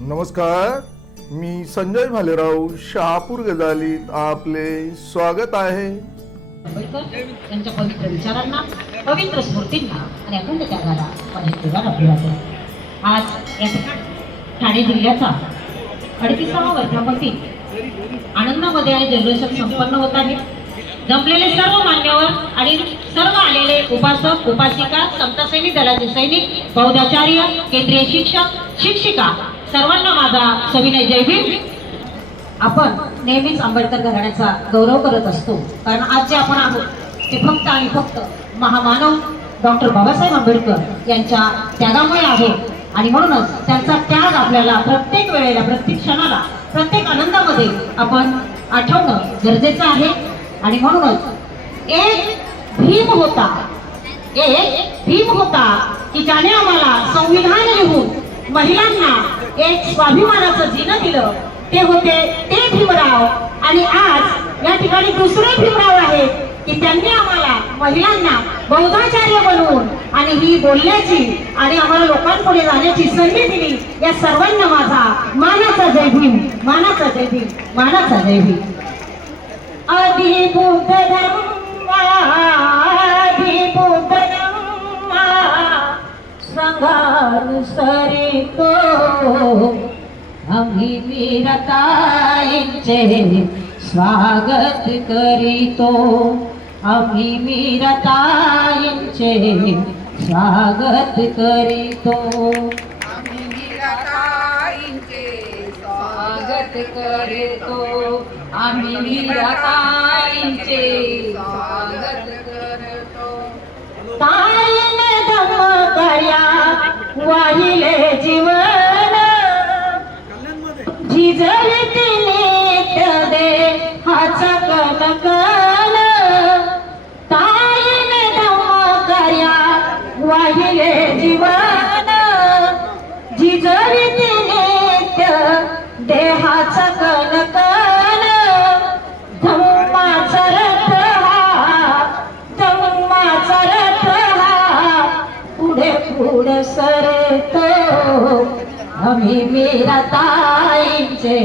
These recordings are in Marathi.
नमस्कार मी संजय भालेराव शहापूर गजालीत आपले स्वागत आहे. यांच्या पवित्र विचारांना पवित्र स्मृतींना आणि अखंड त्यागाला अभिवादन. आज या ठिकाणी ठाणे जिल्ह्याचा अडतीसावा आनंदामध्ये आणि जल्लोषात संपन्न होत आहे. जमलेले सर्व मान्यवर आणि सर्व आलेले उपासक उपासिका समतासैनी दलाचे सैनिक बौद्धाचार्य केंद्रीय शिक्षक शिक्षिका सर्वांना माझा सविनय जय भीम. आपण नेहमीच आंबेडकर घराण्याचा गौरव करत असतो. कारण आज जे आपण आहोत ते फक्त आणि फक्त महामानव डॉक्टर बाबासाहेब आंबेडकर यांच्या त्यागामुळे आहे आणि म्हणूनच त्यांचा त्याग आपल्याला प्रत्येक वेळेला प्रत्येक क्षणाला प्रत्येक आनंदामध्ये आपण आठवणं गरजेचं आहे. आणि म्हणूनच एक भीम होता. एक भीम होता की ज्याने आम्हाला संविधान लिहून महिलांना एक स्वाभिमानाचं जीन दिलं ते होते ते भीमराव. आणि आज या ठिकाणी दुसरे भीमराव आहेत की त्यांनी आम्हाला महिलांना बौद्धाचार्य बनवून आणि ही बोलण्याची आणि आम्हाला लोकांपुढे जाण्याची संधी दिली. या सर्वांना माझा मानाचा जय भीम मानाचा जय भीम मानाचा जय भीम. आदि संघान सरितो आम्ही वीरताईंचे स्वागत करीतो. आम्ही वीरताईंचे स्वागत करीतो. आम्ही वीरताईंचे स्वागत करीतो. आम्ही वीरताईंचे स्वागत वाहिले जीवन. झिजली नित्य दे हाचा कनकन ताईने धम्म कया वाहिले जीवन. झिजली नित्य देहाचा कनकन पुढे सरतो आम्ही मीरा ताईंचे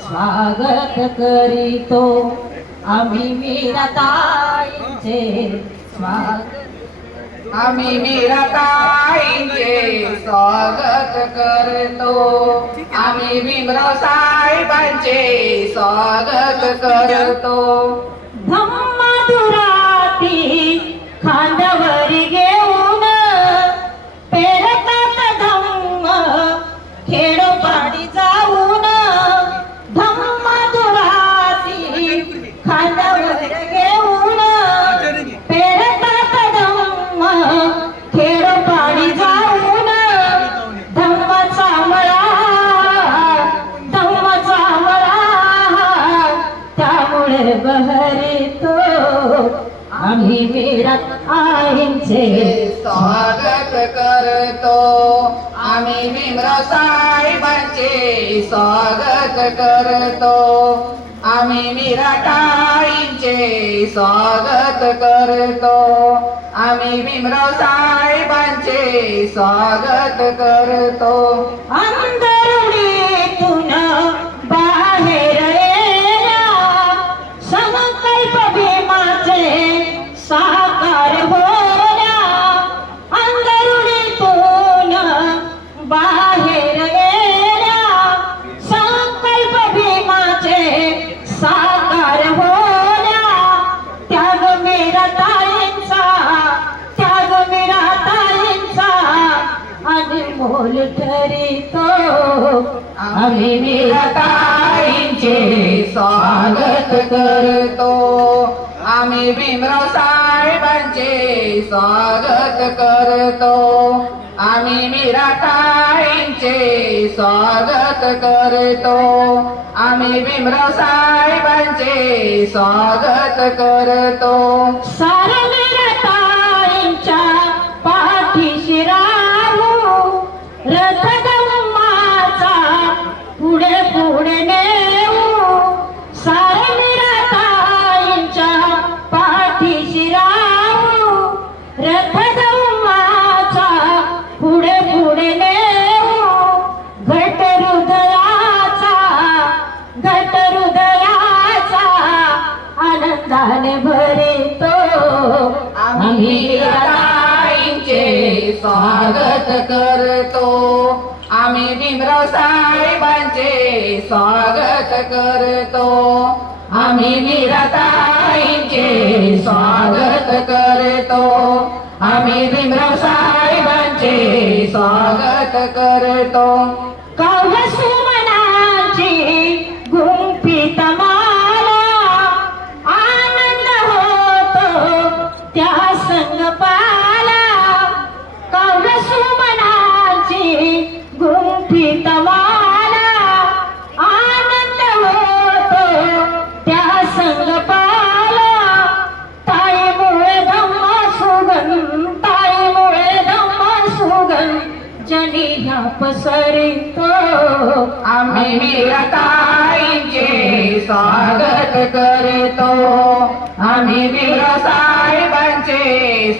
स्वागत करीतो. आम्ही मीरा ताईंचे स्वागत आम्ही मीराताईंचे स्वागत करतो. आम्ही भीमराव साहेबांचे स्वागत करतो. पाणी जाऊन धम्मधुराती खांद्यावर घेऊन पेरतात धम्म पाणी जाऊन धम्माचा मळा धम्माचा मळा त्यामुळे बहरितो आम्ही मीरात आईंचे स्वागत करतो. आम्ही भीमराव साहेबांचे स्वागत करतो. आम्ही मिराटाईंचे स्वागत करतो. आम्ही भीमराव साहेबांचे स्वागत करतो. आनंद करीतो आम्ही मीराताईंचे स्वागत करतो. आम्ही भीमराव साहेबांचे स्वागत करतो. आम्ही मीराताईंचे स्वागत करतो. आम्ही भीमराव साहेबांचे स्वागत करतो. आनंदाने भरितो आम्ही मीराबाईंचे स्वागत करतो. आम्ही भीमराव साहेबांचे स्वागत करतो. आम्ही मीराताईंचे स्वागत करतो. आम्ही भीमराव साहेबांचे स्वागत करतो. पसरितो. आम्ही मीराताईंचे स्वागत करतो. आम्ही वीर साहेबांचे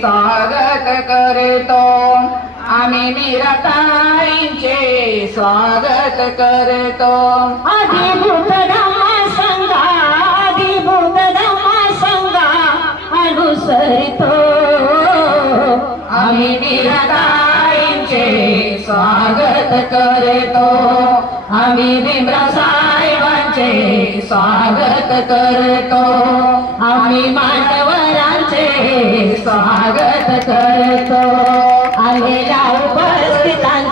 स्वागत करतो. आम्ही मीराताईंचे स्वागत करतो. अधिभूत धम्म संगा अधिभूत धम्म संगा अनुसरितो. आम्ही मीराताईंचे स्वागत करतो. आम्ही भीमराव साहेबांचे स्वागत करतो. आम्ही मान्यवरांचे स्वागत करतो.